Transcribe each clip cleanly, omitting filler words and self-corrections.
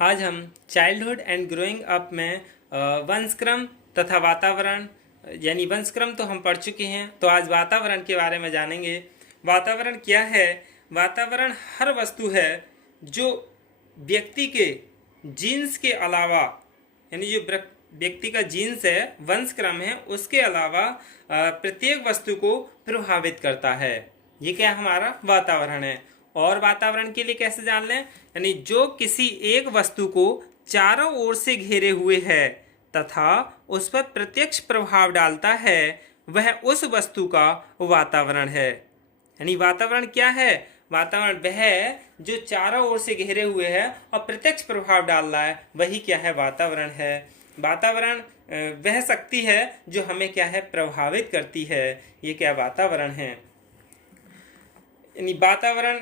आज हम childhood and growing up में वंशक्रम तथा वातावरण यानी वंशक्रम तो हम पढ़ चुके हैं। तो आज वातावरण के बारे में जानेंगे। वातावरण क्या है? वातावरण हर वस्तु है जो व्यक्ति के जीन्स के अलावा यानी जो व्यक्ति का जीन्स है, वंशक्रम है, उसके अलावा प्रत्येक वस्तु को प्रभावित करता है। ये क्या हमारा वातावरण है। और वातावरण के लिए कैसे जान लें? यानी जो किसी एक वस्तु को चारों ओर से घेरे हुए है तथा उस पर प्रत्यक्ष प्रभाव डालता है, वह उस वस्तु का वातावरण है। यानी वातावरण क्या है? वातावरण वह है जो चारों ओर से घेरे हुए है और प्रत्यक्ष प्रभाव डाल रहा है, वही क्या है? वातावरण है। वातावरण वह शक्ति है जो हमें क्या है? प्रभावित करती है। ये क्या वातावरण है? यानी वातावरण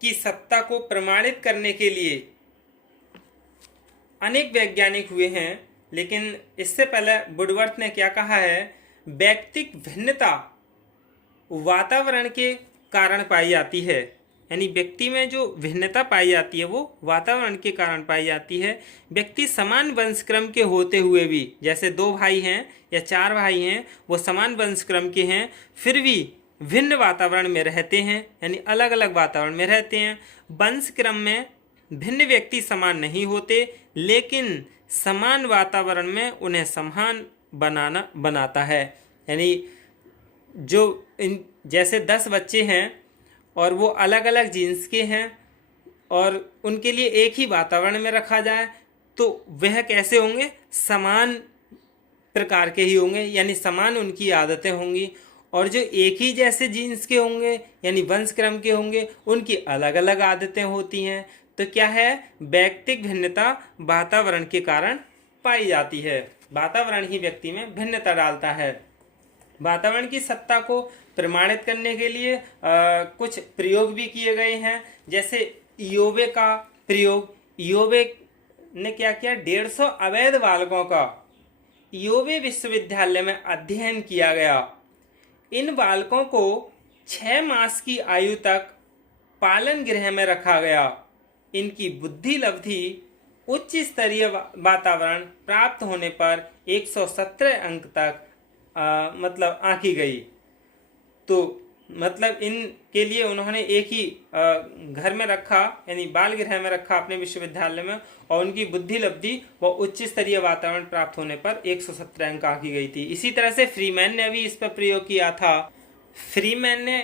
की सत्ता को प्रमाणित करने के लिए अनेक वैज्ञानिक हुए हैं, लेकिन इससे पहले वुडवर्थ ने क्या कहा है? व्यक्तिक भिन्नता वातावरण के कारण पाई जाती है। यानी व्यक्ति में जो भिन्नता पाई जाती है वो वातावरण के कारण पाई जाती है। व्यक्ति समान वंशक्रम के होते हुए भी, जैसे 2 भाई हैं या 4 भाई हैं, वो समान वंशक्रम के हैं, फिर भी भिन्न वातावरण में रहते हैं, यानी अलग अलग वातावरण में रहते हैं। वंशक्रम में भिन्न व्यक्ति समान नहीं होते, लेकिन समान वातावरण में उन्हें समान बनाता है। यानी जो इन जैसे 10 बच्चे हैं और वो अलग अलग जीन्स के हैं और उनके लिए एक ही वातावरण में रखा जाए तो वह कैसे होंगे? समान प्रकार के ही होंगे, यानी समान उनकी आदतें होंगी। और जो एक ही जैसे जीन्स के होंगे यानी वंशक्रम के होंगे, उनकी अलग अलग आदतें होती हैं। तो क्या है? व्यक्तिक भिन्नता वातावरण के कारण पाई जाती है। वातावरण ही व्यक्ति में भिन्नता डालता है। वातावरण की सत्ता को प्रमाणित करने के लिए कुछ प्रयोग भी किए गए हैं, जैसे इयोबे का प्रयोग। इयोबे ने क्या किया? 150 अवैध बालकों का इयोबे विश्वविद्यालय में अध्ययन किया गया। इन बालकों को 6 मास की आयु तक पालन गृह में रखा गया। इनकी बुद्धि लब्धि उच्च स्तरीय वातावरण प्राप्त होने पर 117 अंक तक मतलब आंकी गई। तो मतलब इनके लिए उन्होंने एक ही घर में रखा, यानी बाल गृह में रखा अपने विश्वविद्यालय में, और उनकी बुद्धि लब्धि व उच्च स्तरीय वातावरण प्राप्त होने पर 117 अंक आंकी गई थी। इसी तरह से फ्रीमैन ने भी इस पर प्रयोग किया था। फ्रीमैन ने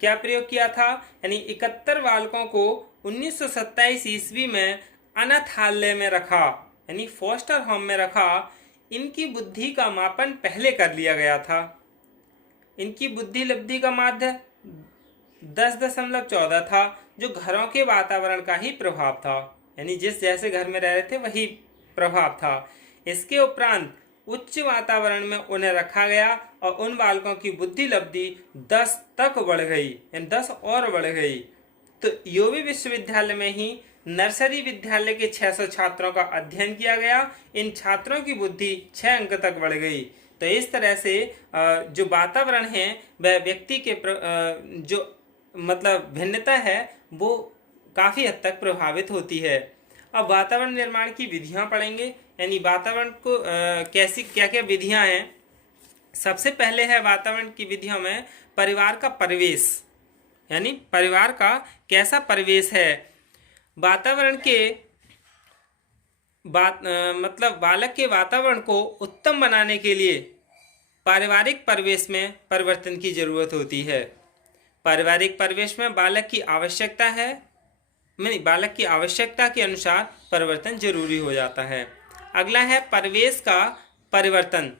क्या प्रयोग किया था? यानी 71 बालकों को 1927 ईस्वी में अनाथालय में रखा, यानी फोस्टर होम में रखा। इनकी बुद्धि का मापन पहले कर लिया गया था। इनकी बुद्धि लब्धि का माध्य 10.14 था, जो घरों के वातावरण का ही प्रभाव था, यानी जिस जैसे घर में रह रहे थे वही प्रभाव था। इसके उपरांत उच्च वातावरण में उन्हें रखा गया और उन बालकों की बुद्धि लब्धि 10 तक बढ़ गई, यानी 10 और बढ़ गई। तो इयोबे विश्वविद्यालय में ही नर्सरी विद्यालय के 600 छात्रों का अध्ययन किया गया। इन छात्रों की बुद्धि 6 अंक तक बढ़ गई। तो इस तरह से जो वातावरण है वह व्यक्ति के जो मतलब भिन्नता है वो काफ़ी हद तक प्रभावित होती है। अब वातावरण निर्माण की विधियां पढ़ेंगे, यानी वातावरण को कैसी क्या क्या विधियां हैं। सबसे पहले है वातावरण की विधियों में परिवार का परिवेश, यानी परिवार का कैसा परिवेश है। वातावरण के मतलब बालक के वातावरण को उत्तम बनाने के लिए पारिवारिक परिवेश में परिवर्तन की जरूरत होती है। पारिवारिक परिवेश में बालक की आवश्यकता के अनुसार परिवर्तन जरूरी हो जाता है। अगला है परिवेश का परिवर्तन,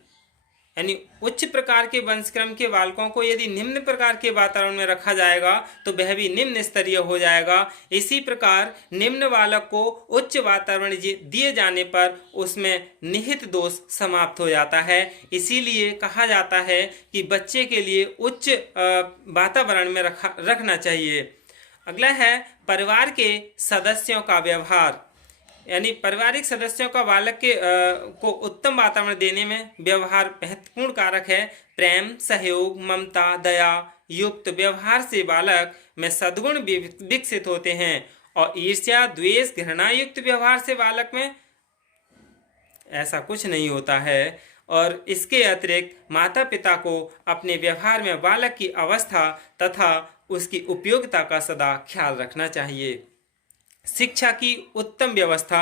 यानी उच्च प्रकार के वंशक्रम के बालकों को यदि निम्न प्रकार के वातावरण में रखा जाएगा तो वह भी निम्न स्तरीय हो जाएगा। इसी प्रकार निम्न बालक को उच्च वातावरण दिए जाने पर उसमें निहित दोष समाप्त हो जाता है। इसीलिए कहा जाता है कि बच्चे के लिए उच्च वातावरण में रखना चाहिए। अगला है परिवार के सदस्यों का व्यवहार, यानी पारिवारिक सदस्यों का बालक के को उत्तम वातावरण देने में व्यवहार महत्वपूर्ण कारक है। प्रेम, सहयोग, ममता, दया युक्त व्यवहार से बालक में सद्गुण विकसित होते हैं और ईर्ष्या, द्वेष, घृणा युक्त व्यवहार से बालक में ऐसा कुछ नहीं होता है। और इसके अतिरिक्त माता पिता को अपने व्यवहार में बालक की अवस्था तथा उसकी उपयोगिता का सदा ख्याल रखना चाहिए। शिक्षा की उत्तम व्यवस्था,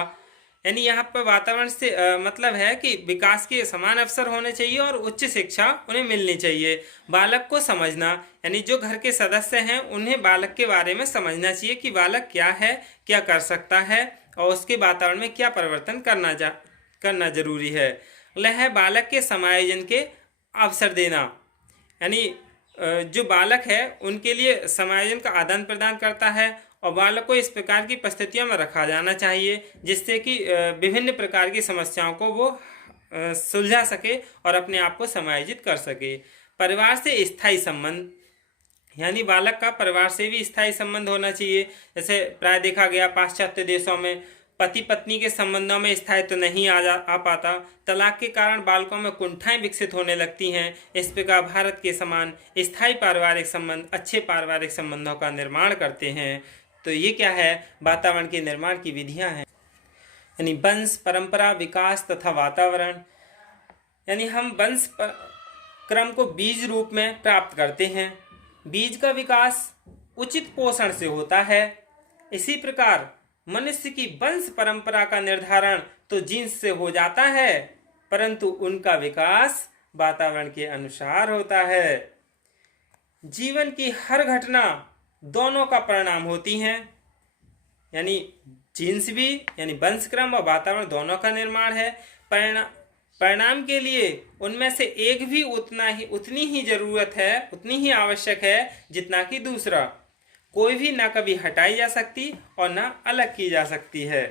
यानी यहाँ पर वातावरण से मतलब है कि विकास के समान अवसर होने चाहिए और उच्च शिक्षा उन्हें मिलनी चाहिए। बालक को समझना, यानी जो घर के सदस्य हैं उन्हें बालक के बारे में समझना चाहिए कि बालक क्या है, क्या कर सकता है और उसके वातावरण में क्या परिवर्तन करना जरूरी है। वह है बालक के समायोजन के अवसर देना, यानी जो बालक है उनके लिए समायोजन का आदान प्रदान करता है और बालक को इस प्रकार की परिस्थितियों में रखा जाना चाहिए जिससे कि विभिन्न प्रकार की समस्याओं को वो सुलझा सके और अपने आप को समायोजित कर सके। परिवार से स्थायी संबंध, यानी बालक का परिवार से भी स्थायी संबंध होना चाहिए। जैसे प्राय देखा गया पाश्चात्य देशों में पति पत्नी के संबंधों में स्थायित्व तो नहीं आ पाता। तलाक के कारण बालकों में कुंठाएं विकसित होने लगती हैं। इस प्रकार भारत के समान स्थायी पारिवारिक संबंध अच्छे पारिवारिक संबंधों का निर्माण करते हैं। तो ये क्या है, वातावरण के निर्माण की विधियां हैं, यानी वंश, परंपरा, विकास तथा वातावरण। यानी हम वंश क्रम को बीज रूप में प्राप्त करते हैं। बीज का विकास उचित पोषण से होता है। इसी प्रकार मनुष्य की वंश परंपरा का निर्धारण तो जीन्स से हो जाता है, परंतु उनका विकास वातावरण के अनुसार होता है। जीवन की हर घटना दोनों का परिणाम होती हैं, यानी जीन्स भी यानी वंशक्रम और वातावरण दोनों का निर्माण है। परिणाम के लिए उनमें से एक भी उतनी ही जरूरत है, उतनी ही आवश्यक है जितना कि दूसरा। कोई भी ना कभी हटाई जा सकती और ना अलग की जा सकती है।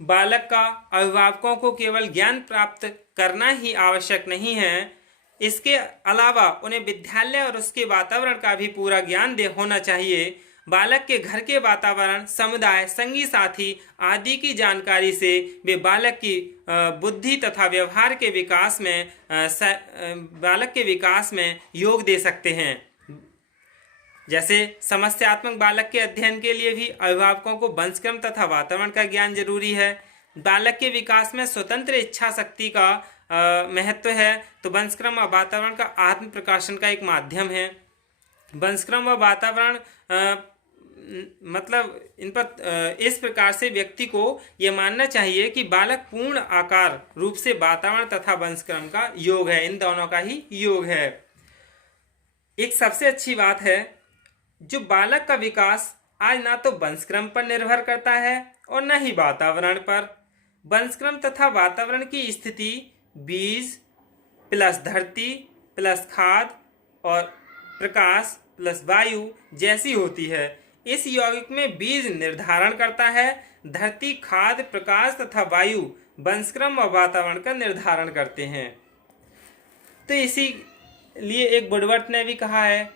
बालक का अभिभावकों को केवल ज्ञान प्राप्त करना ही आवश्यक नहीं है, इसके अलावा उन्हें विद्यालय और उसके वातावरण का भी पूरा ज्ञान होना चाहिए। बालक के घर के वातावरण, समुदाय, संगी साथी आदि की जानकारी से वे बालक की बुद्धि तथा व्यवहार के विकास में बालक के विकास में योग दे सकते हैं। जैसे समस्यात्मक बालक के अध्ययन के लिए भी अभिभावकों को वंशक्रम तथा वातावरण का ज्ञान जरूरी है। बालक के विकास में स्वतंत्र इच्छा शक्ति का महत्व है, तो वंशक्रम और वातावरण का आत्म प्रकाशन का एक माध्यम है। वंशक्रम और वातावरण मतलब इन पर इस प्रकार से व्यक्ति को यह मानना चाहिए कि बालक पूर्ण आकार रूप से वातावरण तथा वंशक्रम का योग है, इन दोनों का ही योग है। एक सबसे अच्छी बात है, जो बालक का विकास आज ना तो वंशक्रम पर निर्भर करता है और न ही वातावरण पर। वंशक्रम तथा वातावरण की स्थिति बीज प्लस धरती प्लस खाद और प्रकाश प्लस वायु जैसी होती है। इस यौगिक में बीज निर्धारण करता है, धरती, खाद, प्रकाश तथा वायु वंशक्रम और वातावरण का निर्धारण करते हैं। तो इसीलिए एक वुडवर्थ ने भी कहा है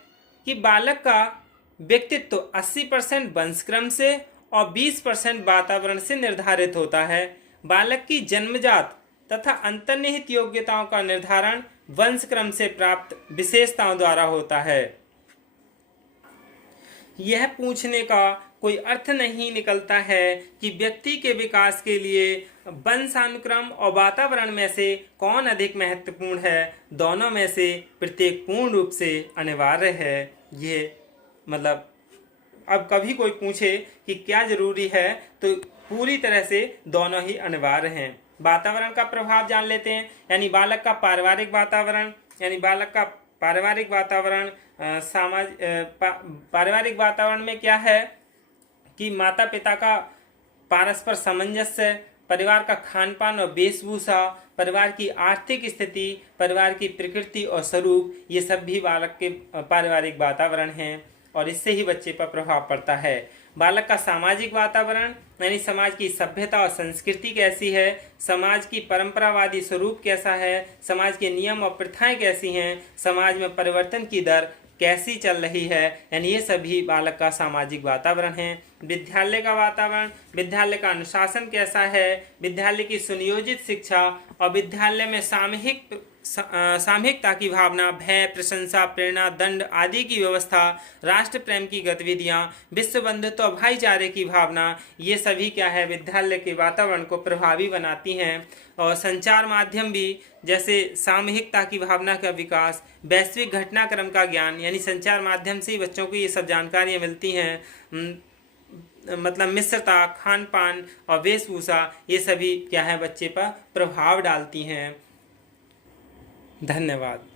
कि बालक का व्यक्तित्व 80% वंशक्रम से और 20% वातावरण से निर्धारित होता है। बालक की जन्मजात तथा अंतर्निहित योग्यताओं का निर्धारण वंशक्रम से प्राप्त विशेषताओं द्वारा होता है। यह पूछने का कोई अर्थ नहीं निकलता है कि व्यक्ति के विकास के लिए वंशानुक्रम और वातावरण में से कौन अधिक महत्वपूर्ण है। दोनों में से प्रत्येक पूर्ण रूप से अनिवार्य है। ये मतलब अब कभी कोई पूछे कि क्या जरूरी है तो पूरी तरह से दोनों ही अनिवार्य हैं। वातावरण का प्रभाव जान लेते हैं, यानी बालक का पारिवारिक वातावरण, यानी बालक का पारिवारिक वातावरण पारिवारिक वातावरण में क्या है कि माता पिता का पारस्पर सामंजस्य, परिवार का खान पान और वेशभूषा, परिवार की आर्थिक स्थिति, परिवार की प्रकृति और स्वरूप, ये सब भी बालक के पारिवारिक वातावरण हैं और इससे ही बच्चे पर प्रभाव पड़ता है। बालक का सामाजिक वातावरण, यानी समाज की सभ्यता और संस्कृति कैसी है, समाज की परंपरावादी स्वरूप कैसा है, समाज के नियम और प्रथाएं कैसी हैं, समाज में परिवर्तन की दर कैसी चल रही है, यानी ये सभी बालक का सामाजिक वातावरण है। विद्यालय का वातावरण, विद्यालय का अनुशासन कैसा है, विद्यालय की सुनियोजित शिक्षा और विद्यालय में सामूहिक सामूहिकता की भावना, भय, प्रशंसा, प्रेरणा, दंड आदि की व्यवस्था, राष्ट्र प्रेम की गतिविधियाँ, विश्व बंधुत्व और भाईचारे की भावना, ये सभी क्या है विद्यालय के वातावरण को प्रभावी बनाती हैं। और संचार माध्यम भी, जैसे सामूहिकता की भावना का विकास, वैश्विक घटनाक्रम का ज्ञान, यानी संचार माध्यम से ही बच्चों को ये सब जानकारियाँ मिलती हैं। मतलब मित्रता, खान पान और वेशभूषा, ये सभी क्या है बच्चे पर प्रभाव डालती हैं। धन्यवाद।